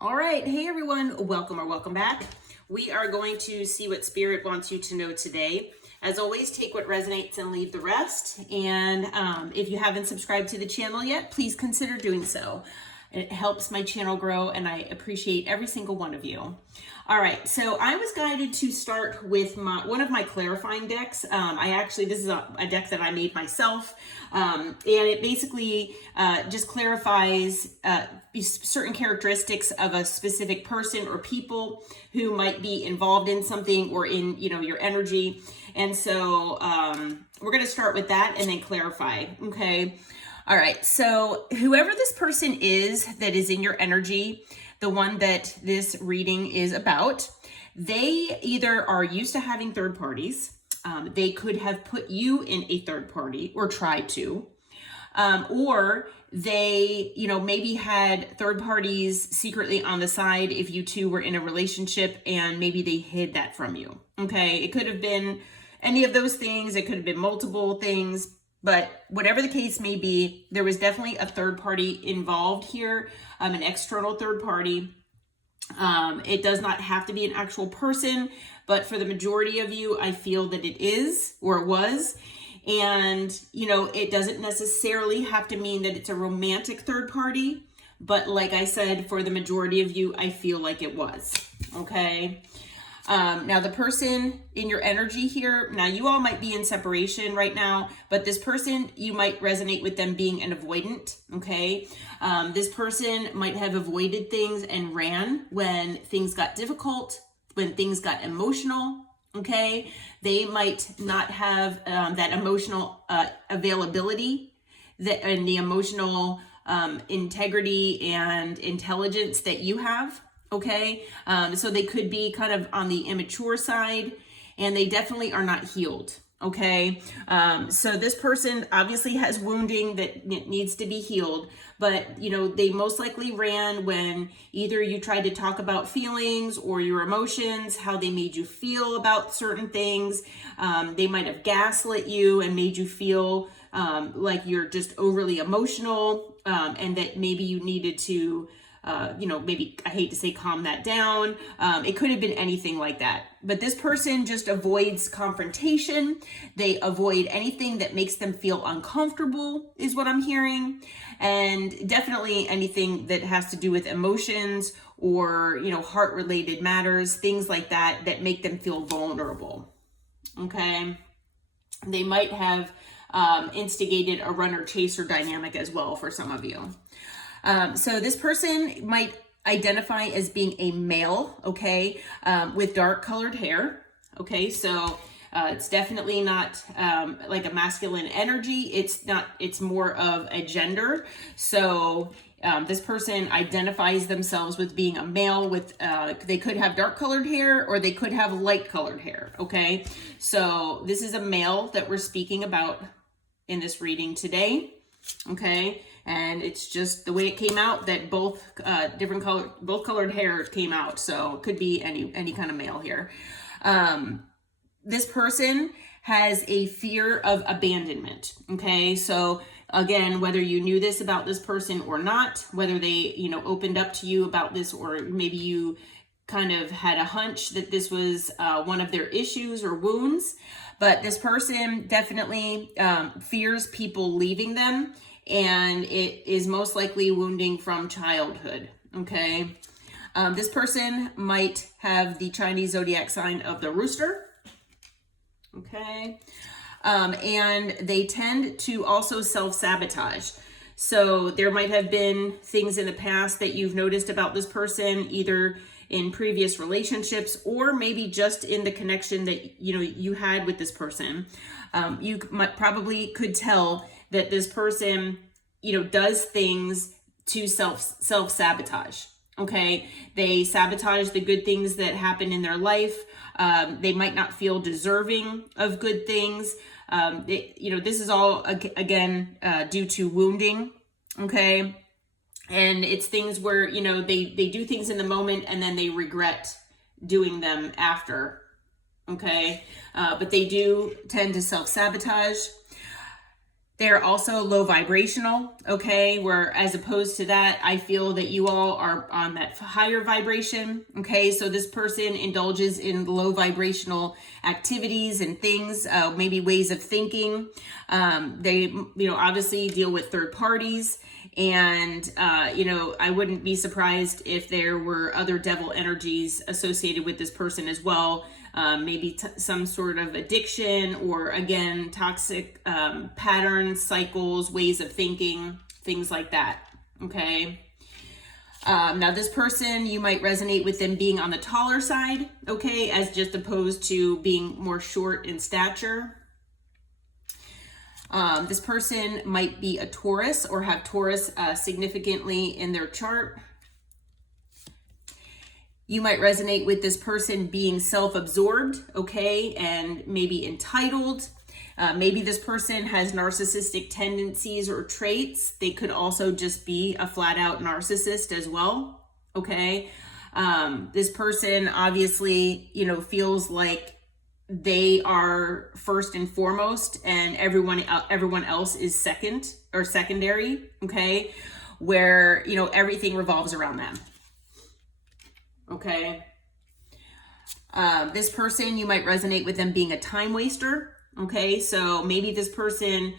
All right. Hey, everyone. Welcome or welcome back. We are going to see what Spirit wants you to know today. As always, take what resonates and leave the rest. And if you haven't subscribed to the channel yet, please consider doing so. It helps my channel grow, and I appreciate every single one of you. All right, so I was guided to start with one of my clarifying decks. This is a deck that I made myself, and it basically just clarifies certain characteristics of a specific person or people who might be involved in something or in, your energy. And so we're going to start with that and then clarify, okay? All right, so whoever this person is that is in your energy, the one that this reading is about, they either are used to having third parties, they could have put you in a third party or tried to, or they, maybe had third parties secretly on the side if you two were in a relationship and maybe they hid that from you, okay? It could have been any of those things. It could have been multiple things. But whatever the case may be, there was definitely a third party involved here, an external third party. It does not have to be an actual person, but for the majority of you, I feel that it is or it was. And, it doesn't necessarily have to mean that it's a romantic third party. But like I said, for the majority of you, I feel like it was. Okay. Now the person in your energy here, now you all might be in separation right now, but this person, you might resonate with them being an avoidant, okay? This person might have avoided things and ran when things got difficult, when things got emotional, okay? They might not have that emotional availability and the emotional integrity and intelligence that you have. Okay, so they could be kind of on the immature side, and they definitely are not healed. Okay, so this person obviously has wounding that needs to be healed, but they most likely ran when either you tried to talk about feelings or your emotions, how they made you feel about certain things. They might have gaslit you and made you feel like you're just overly emotional, and that maybe you needed to maybe, I hate to say, calm that down. It could have been anything like that. But this person just avoids confrontation. They avoid anything that makes them feel uncomfortable, is what I'm hearing. And definitely anything that has to do with emotions or, heart-related matters, things like that, that make them feel vulnerable. Okay? They might have instigated a runner-chaser dynamic as well for some of you. So this person might identify as being a male, okay, with dark colored hair. Okay, so it's definitely not like a masculine energy. It's more of a gender. So this person identifies themselves with being a male with, they could have dark colored hair or they could have light colored hair. Okay, so this is a male that we're speaking about in this reading today. Okay, and it's just the way it came out that both colored hair came out, so it could be any kind of male here. This person has a fear of abandonment. Okay, so again, whether you knew this about this person or not, whether they opened up to you about this, or maybe you kind of had a hunch that this was one of their issues or wounds. But this person definitely fears people leaving them, and it is most likely wounding from childhood, okay? This person might have the Chinese zodiac sign of the rooster, okay? And they tend to also self-sabotage. So there might have been things in the past that you've noticed about this person, either in previous relationships or maybe just in the connection that you had with this person. You probably could tell that this person does things to self-sabotage. Okay, they sabotage the good things that happen in their life. They might not feel deserving of good things. This is all again due to wounding. Okay. And it's things where, they do things in the moment and then they regret doing them after, okay? But they do tend to self-sabotage. They're also low vibrational, okay? Where as opposed to that, I feel that you all are on that higher vibration, okay? So this person indulges in low vibrational activities and things, maybe ways of thinking. They, obviously deal with third parties. And, I wouldn't be surprised if there were other devil energies associated with this person as well. Maybe some sort of addiction, or again, toxic patterns, cycles, ways of thinking, things like that. Okay. Now this person, you might resonate with them being on the taller side, okay, as just opposed to being more short in stature. This person might be a Taurus or have Taurus significantly in their chart. You might resonate with this person being self-absorbed, okay, and maybe entitled. Maybe this person has narcissistic tendencies or traits. They could also just be a flat-out narcissist as well, okay? This person obviously, feels like they are first and foremost, and everyone else is second or secondary, okay? Where, everything revolves around them. Okay. This person, you might resonate with them being a time waster. Okay. So maybe this person,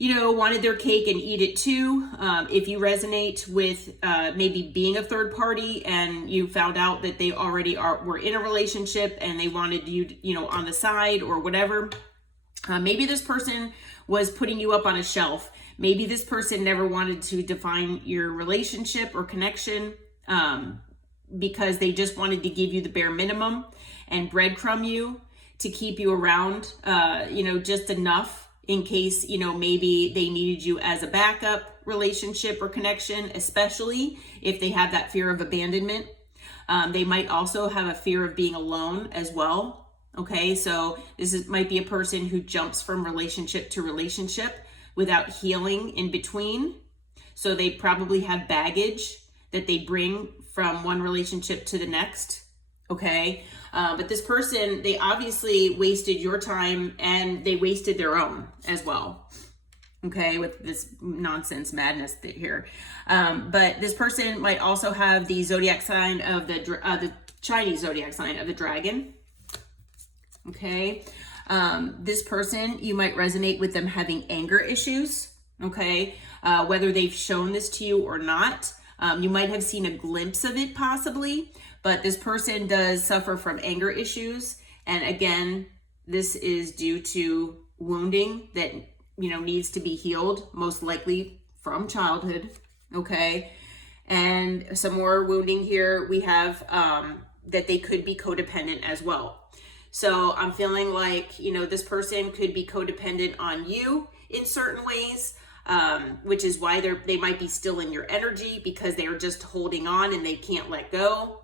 wanted their cake and eat it too. If you resonate with maybe being a third party and you found out that they already were in a relationship and they wanted you, on the side or whatever. Maybe this person was putting you up on a shelf. Maybe this person never wanted to define your relationship or connection. Because they just wanted to give you the bare minimum and breadcrumb you to keep you around, just enough in case, maybe they needed you as a backup relationship or connection, especially if they have that fear of abandonment. They might also have a fear of being alone as well. Okay, so might be a person who jumps from relationship to relationship without healing in between. So they probably have baggage that they bring from one relationship to the next, okay? But this person, they obviously wasted your time and they wasted their own as well, okay, with this nonsense madness here. But this person might also have the zodiac sign of the Chinese zodiac sign of the dragon, okay? This person, you might resonate with them having anger issues, okay? Whether they've shown this to you or not. You might have seen a glimpse of it possibly, but this person does suffer from anger issues. And again, this is due to wounding that, needs to be healed, most likely from childhood. Okay. And some more wounding here. We have, that they could be codependent as well. So I'm feeling like, this person could be codependent on you in certain ways. Which is why they might be still in your energy because they are just holding on and they can't let go.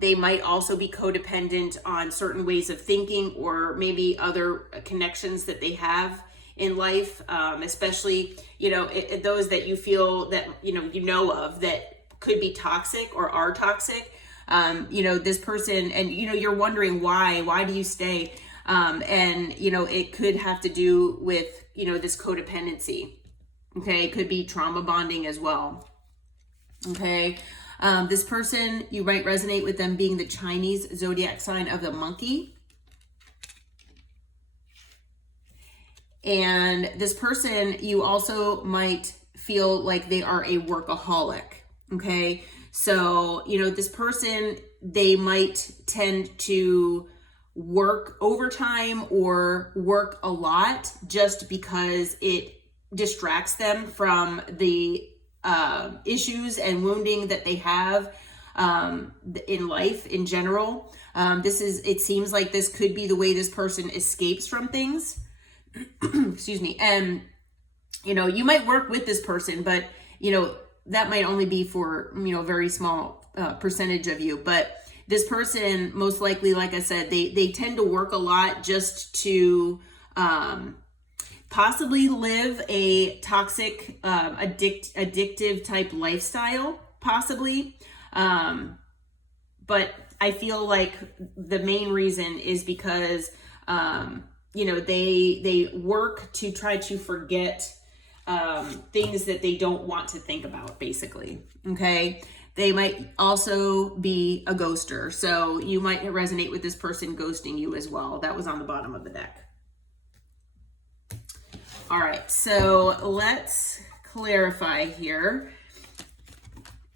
They might also be codependent on certain ways of thinking or maybe other connections that they have in life, especially, those that you feel that, of that could be toxic or are toxic. This person, and, you're wondering why do you stay? And, it could have to do with, this codependency. Okay. It could be trauma bonding as well. Okay. This person, you might resonate with them being the Chinese zodiac sign of the monkey. And this person, you also might feel like they are a workaholic. Okay. So, this person, they might tend to work overtime or work a lot just because it distracts them from the issues and wounding that they have in life in general. It seems like this could be the way this person escapes from things. Excuse me. And, you might work with this person, but, that might only be for, a very small percentage of you. But this person, most likely, like I said, they tend to work a lot just to possibly live a toxic, addictive type lifestyle, possibly. But I feel like the main reason is because, they work to try to forget things that they don't want to think about, basically. Okay. They might also be a ghoster. So you might resonate with this person ghosting you as well. That was on the bottom of the deck. All right. So let's clarify here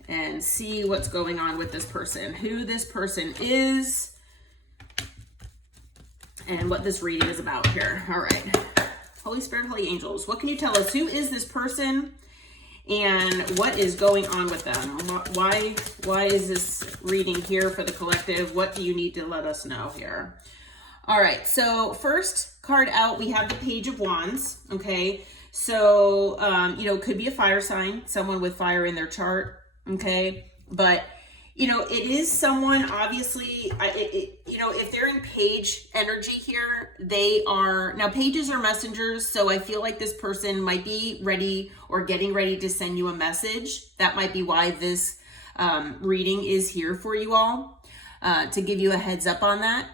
and see what's going on with this person, who this person is, and what this reading is about here. All right. Holy Spirit, Holy Angels, what can you tell us? Who is this person and what is going on with them? Why is this reading here for the collective? What do you need to let us know here? All right, so first card out, we have the Page of Wands, okay? So, it could be a fire sign, someone with fire in their chart, okay? But, it is someone, obviously, if they're in page energy here, now pages are messengers, so I feel like this person might be ready or getting ready to send you a message. That might be why this reading is here for you all, to give you a heads up on that.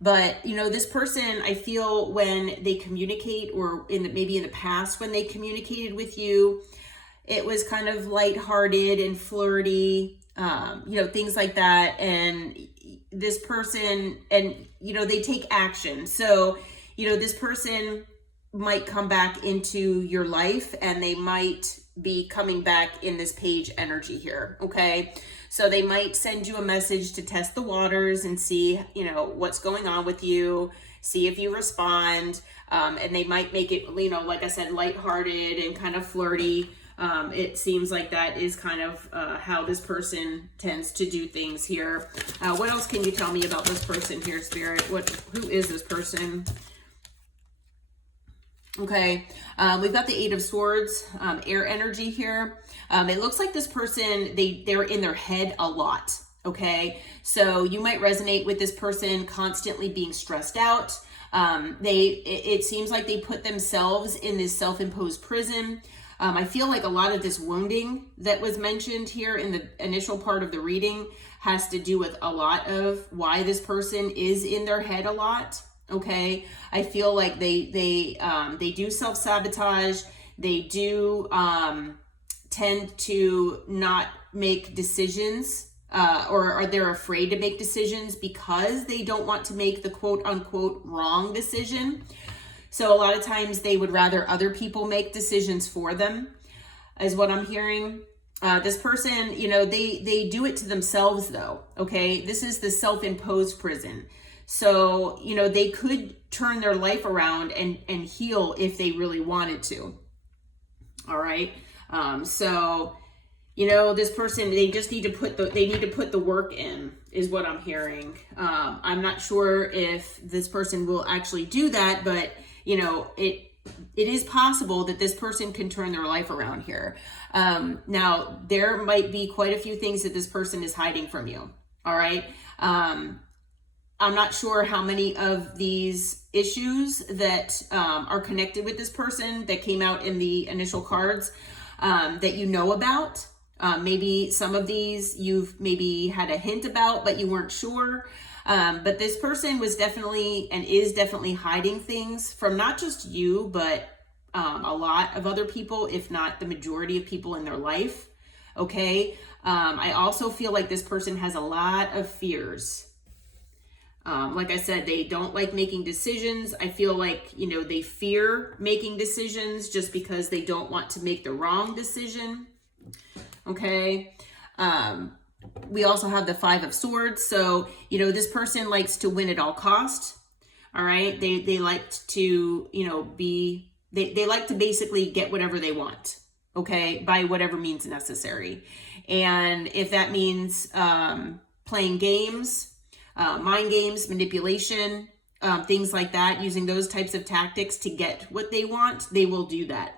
But, this person, I feel when they communicate, or maybe in the past when they communicated with you, it was kind of lighthearted and flirty, things like that. And this person, and, they take action. So, this person might come back into your life, and they might be coming back in this page energy here. Okay. So they might send you a message to test the waters and see, what's going on with you, see if you respond. And they might make it, like I said, lighthearted and kind of flirty. It seems like that is kind of how this person tends to do things here. What else can you tell me about this person here, Spirit? Who is this person? Okay, we've got the Eight of Swords, air energy here. It looks like this person, they're in their head a lot, okay? So you might resonate with this person constantly being stressed out. It seems like they put themselves in this self-imposed prison. I feel like a lot of this wounding that was mentioned here in the initial part of the reading has to do with a lot of why this person is in their head a lot. Okay, I feel like they do self-sabotage. They do tend to not make decisions, or they're afraid to make decisions because they don't want to make the quote unquote wrong decision. So a lot of times they would rather other people make decisions for them, is what I'm hearing. This person, they do it to themselves though. Okay, this is the self-imposed prison. So, they could turn their life around and heal if they really wanted to. All right. So, this person, they just need to put the work in, is what I'm hearing. I'm not sure if this person will actually do that, but it is possible that this person can turn their life around here. Now there might be quite a few things that this person is hiding from you. All right. I'm not sure how many of these issues that are connected with this person that came out in the initial cards that you know about. Maybe some of these you've maybe had a hint about, but you weren't sure. But this person was definitely and is definitely hiding things from not just you, but a lot of other people, if not the majority of people in their life. Okay. I also feel like this person has a lot of fears. Like I said, they don't like making decisions. I feel like, they fear making decisions just because they don't want to make the wrong decision. Okay. We also have the Five of Swords. So, this person likes to win at all costs. All right. They like to, they like to basically get whatever they want. Okay. By whatever means necessary. And if that means, playing games, mind games, manipulation, things like that, using those types of tactics to get what they want, they will do that.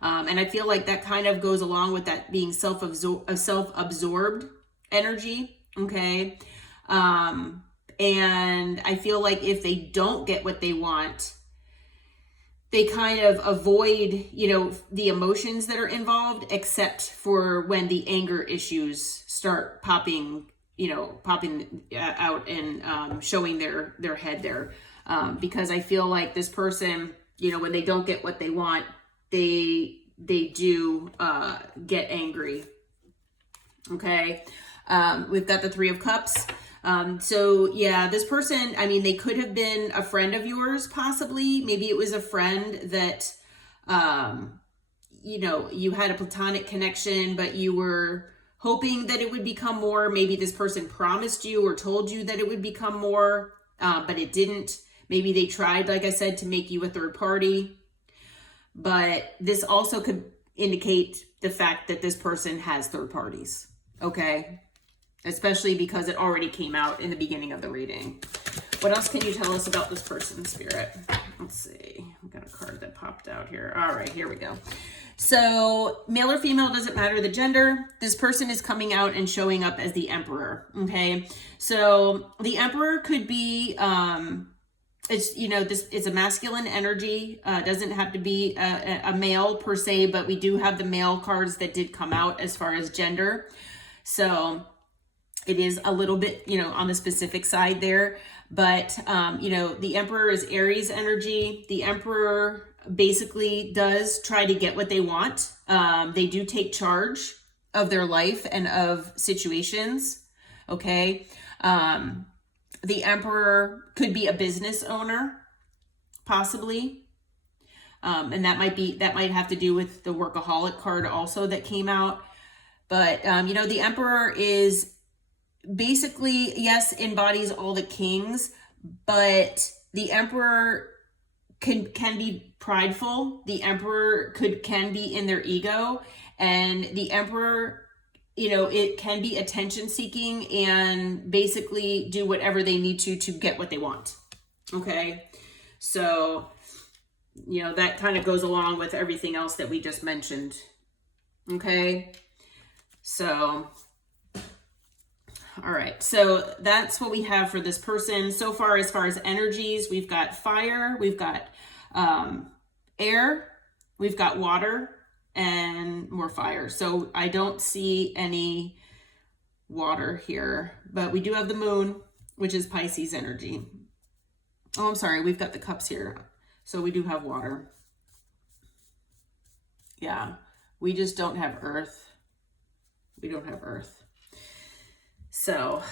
And I feel like that kind of goes along with that being self-absorbed energy. Okay. And I feel like if they don't get what they want, they kind of avoid, the emotions that are involved, except for when the anger issues start popping out and showing their head there. because I feel like this person, you know, when they don't get what they want, they do get angry. Okay. We've got the Three of Cups. So yeah, this person, I mean, they could have been a friend of yours, possibly. Maybe it was a friend that, you know, you had a platonic connection, but you were hoping that it would become more. Maybe this person promised you or told you that it would become more, but it didn't. Maybe they tried, like I said, to make you a third party. But this also could indicate the fact that this person has third parties. Okay. Especially because it already came out in the beginning of the reading. What else can you tell us about this person, Spirit? Let's see. I've got a card that popped out here. All right, here we go. So male or female, doesn't matter the gender. This person is coming out and showing up as the Emperor. Okay. So the Emperor could be, it's, you know, this is a masculine energy. Doesn't have to be a male per se, but we do have the male cards that did come out as far as gender. So it is a little bit, you know, on the specific side there, but, you know, the Emperor is Aries energy. The Emperor basically does try to get what they want. They do take charge of their life and of situations. Okay. The Emperor could be a business owner, possibly. And that might have to do with the workaholic card also that came out. But, you know, the Emperor is basically, yes, embodies all the kings, but the Emperor can be prideful. The Emperor can be in their ego, and the Emperor, you know, it can be attention seeking and basically do whatever they need to get what they want. Okay. So, you know, that kind of goes along with everything else that we just mentioned. Okay. So, all right. So that's what we have for this person so far. As far as energies, we've got fire, we've got air, we've got water, and more fire. So I don't see any water here, but we do have the moon, which is Pisces energy. Oh, I'm sorry. We've got the cups here. So we do have water. Yeah. We just don't have earth. We don't have earth. So,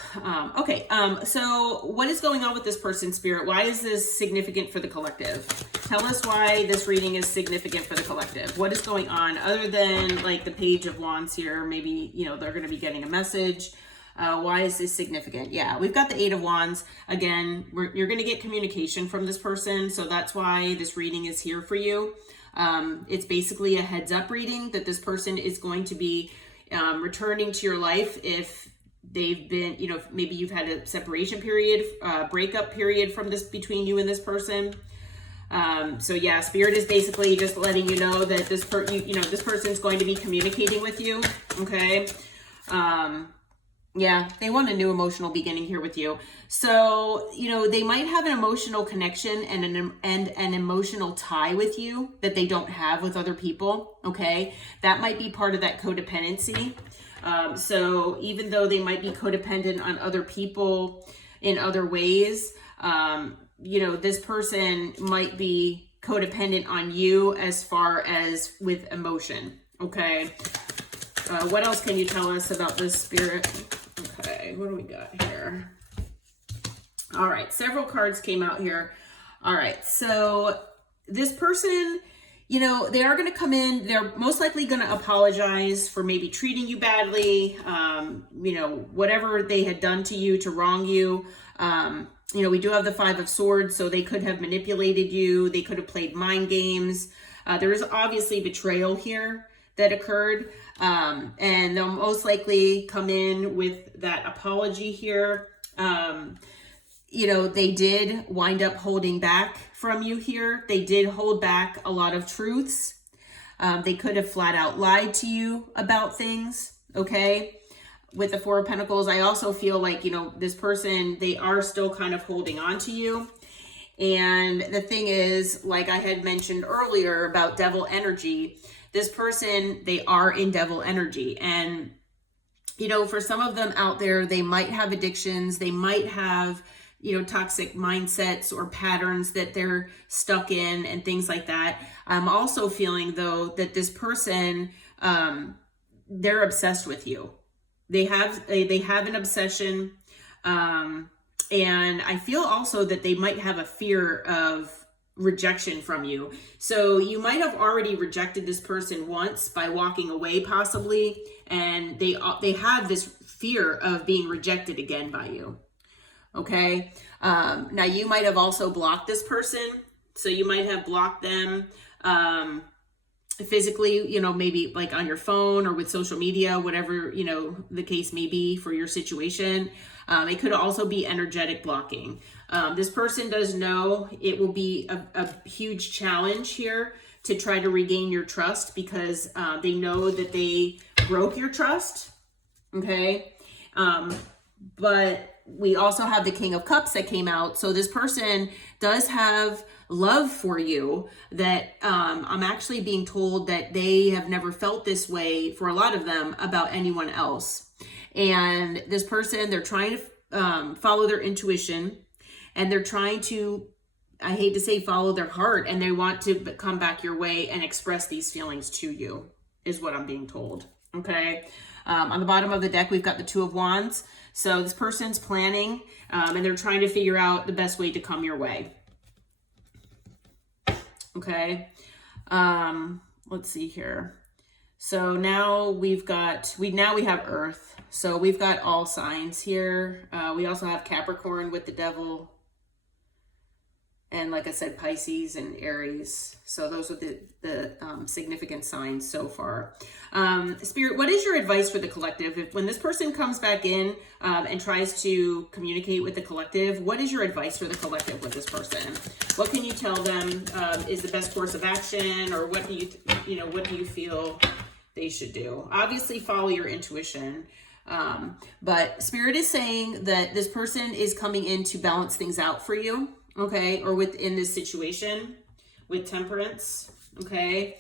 okay. So what is going on with this person, Spirit? Why is this significant for the collective? Tell us why this reading is significant for the collective. What is going on other than like the Page of Wands here? Maybe, you know, they're going to be getting a message. Why is this significant? Yeah, we've got the Eight of Wands. Again, you're going to get communication from this person. So that's why this reading is here for you. It's basically a heads up reading that this person is going to be returning to your life if they've been, you know, maybe you've had a separation period, breakup period from this, between you and this person. So yeah, Spirit is basically just letting you know that this this person's going to be communicating with you. Okay. Yeah, they want a new emotional beginning here with you. So, you know, they might have an emotional connection and an emotional tie with you that they don't have with other people. Okay. That might be part of that codependency. So even though they might be codependent on other people in other ways, you know, this person might be codependent on you as far as with emotion. Okay. What else can you tell us about this, Spirit? Okay. What do we got here? All right. Several cards came out here. All right. So this person, you know, they are going to come in. They're most likely going to apologize for maybe treating you badly. You know, whatever they had done to you to wrong you. You know, we do have the Five of Swords, so they could have manipulated you. They could have played mind games. There is obviously betrayal here that occurred. And they'll most likely come in with that apology here. You know, they did wind up holding back from you here. They did hold back a lot of truths. They could have flat out lied to you about things. Okay. With the Four of Pentacles, I also feel like, you know, this person, they are still kind of holding on to you. And the thing is, like I had mentioned earlier about devil energy, this person, they are in devil energy. And, you know, for some of them out there, they might have addictions. They might have, toxic mindsets or patterns that they're stuck in and things like that. I'm also feeling though that this person, they're obsessed with you. They have an obsession. And I feel also that they might have a fear of rejection from you. So you might have already rejected this person once by walking away possibly. And they have this fear of being rejected again by you. Okay. Now you might have also blocked this person. So you might have blocked them, physically, maybe like on your phone or with social media, whatever, the case may be for your situation. It could also be energetic blocking. This person does know it will be a huge challenge here to try to regain your trust because they know that they broke your trust. Okay. But we also have the King of Cups that came out. So this person does have love for you that I'm actually being told that they have never felt this way for a lot of them about anyone else. And this person, they're trying to follow their intuition and they're trying to, I hate to say, follow their heart, and they want to come back your way and express these feelings to you is what I'm being told. Okay. On the bottom of the deck, we've got the Two of Wands. So this person's planning and they're trying to figure out the best way to come your way. Okay. Let's see here. So now we have Earth. So we've got all signs here. We also have Capricorn with the Devil. And like I said, Pisces and Aries. So those are the significant signs so far. Spirit, what is your advice for the collective? When this person comes back in and tries to communicate with the collective, what is your advice for the collective with this person? What can you tell them is the best course of action, or what do you feel they should do? Obviously, follow your intuition. But Spirit is saying that this person is coming in to balance things out for you. Okay, or within this situation with Temperance. Okay,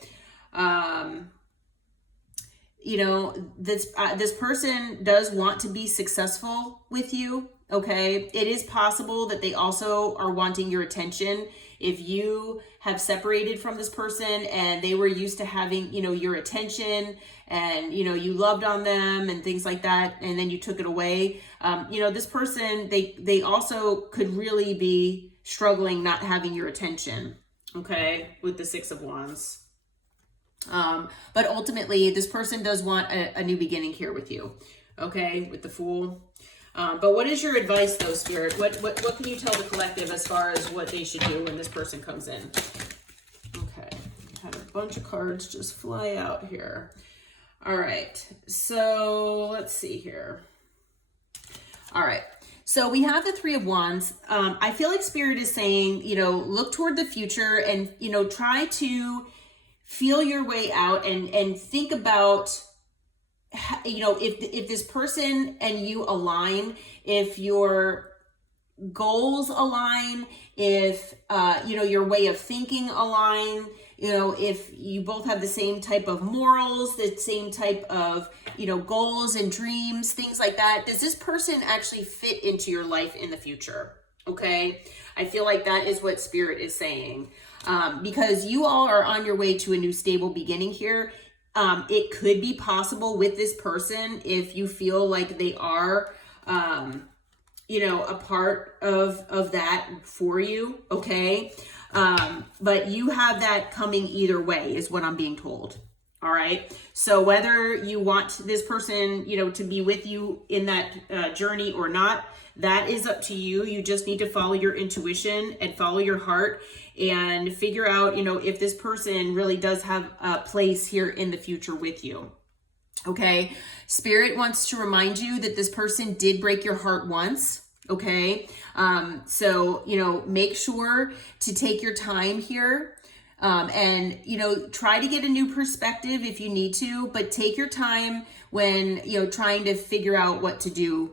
this person does want to be successful with you. Okay, it is possible that they also are wanting your attention. If you have separated from this person and they were used to having, your attention and, you loved on them and things like that, and then you took it away, this person, they also could really be struggling not having your attention, okay, with the Six of Wands. But ultimately, this person does want a new beginning here with you, okay, with the Fool. But what is your advice, though, Spirit? What can you tell the collective as far as what they should do when this person comes in? Okay, had a bunch of cards just fly out here. All right, so let's see here. All right. So we have the Three of Wands. I feel like Spirit is saying, look toward the future and, try to feel your way out and think about, if this person and you align, if your goals align, if, your way of thinking align, if you both have the same type of morals, the same type of, goals and dreams, things like that. Does this person actually fit into your life in the future? Okay. I feel like that is what Spirit is saying. Because you all are on your way to a new stable beginning here. It could be possible with this person if you feel like they are, a part of that for you. Okay. But you have that coming either way is what I'm being told. All right. So whether you want this person, to be with you in that journey or not, that is up to you. You just need to follow your intuition and follow your heart and figure out, if this person really does have a place here in the future with you. Okay. Spirit wants to remind you that this person did break your heart once. Okay. So, make sure to take your time here. And, try to get a new perspective if you need to, but take your time when, trying to figure out what to do,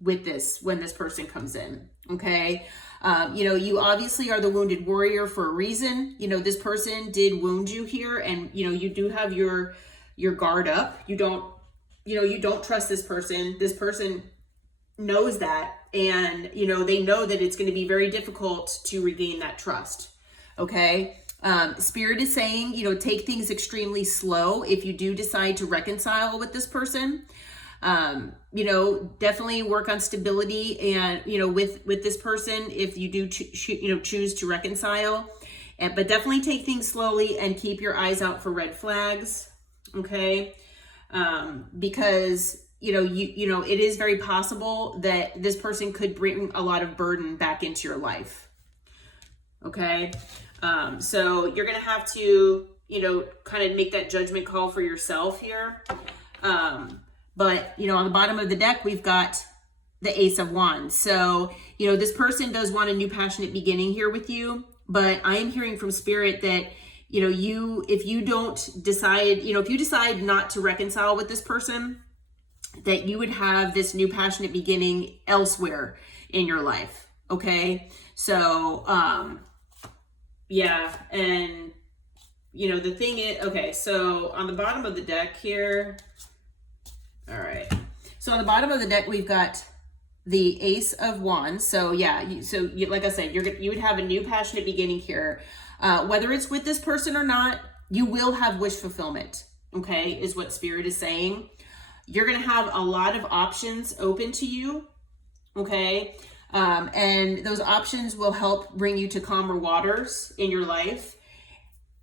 with this, when this person comes in. Okay. You obviously are the wounded warrior for a reason. This person did wound you here, and, you do have your guard up. You don't trust this person. This person knows that, And, you know, they know that it's going to be very difficult to regain that trust. Okay. Spirit is saying, you know, take things extremely slow if you do decide to reconcile with this person. You know, definitely work on stability and, you know, with this person, if you do, choose to reconcile, but definitely take things slowly and keep your eyes out for red flags. Okay. Because, you know, it is very possible that this person could bring a lot of burden back into your life. Okay. So you're going to have to, you know, kind of make that judgment call for yourself here. But, you know, on the bottom of the deck, we've got the Ace of Wands. So, you know, this person does want a new passionate beginning here with you, but I am hearing from Spirit that, you know, if you don't decide, you know, if you decide not to reconcile with this person, that you would have this new passionate beginning elsewhere in your life. Okay. So, yeah. And, you know, the thing is, okay, so on the bottom of the deck here, all right. So on the bottom of the deck, we've got the Ace of Wands. So yeah, like I said, you would have a new passionate beginning here. Whether it's with this person or not, you will have wish fulfillment. Okay, is what Spirit is saying. You're going to have a lot of options open to you. Okay. And those options will help bring you to calmer waters in your life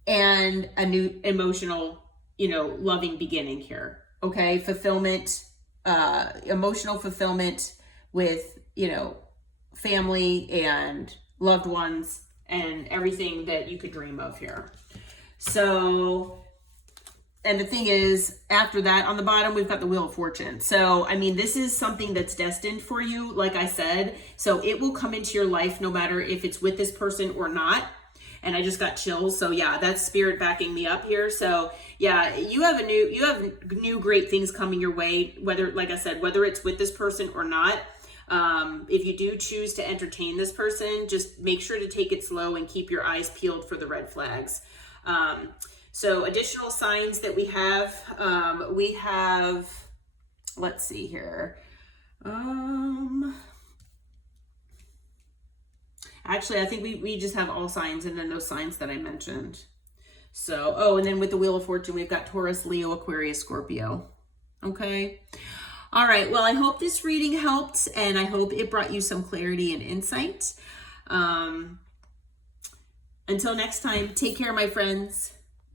and a new emotional, you know, loving beginning here. Okay. Fulfillment, emotional fulfillment with, you know, family and loved ones and everything that you could dream of here. So, and the thing is, after that, on the bottom, we've got the Wheel of Fortune. So, I mean, this is something that's destined for you, like I said. So it will come into your life no matter if it's with this person or not. And I just got chills. So yeah, that's Spirit backing me up here. So yeah, you have new great things coming your way, whether, like I said, whether it's with this person or not. If you do choose to entertain this person, just make sure to take it slow and keep your eyes peeled for the red flags. So additional signs that we have, let's see here. Actually, I think we just have all signs and then those signs that I mentioned. So, oh, and then with the Wheel of Fortune, we've got Taurus, Leo, Aquarius, Scorpio. Okay. All right. Well, I hope this reading helped and I hope it brought you some clarity and insight. Until next time, take care, my friends.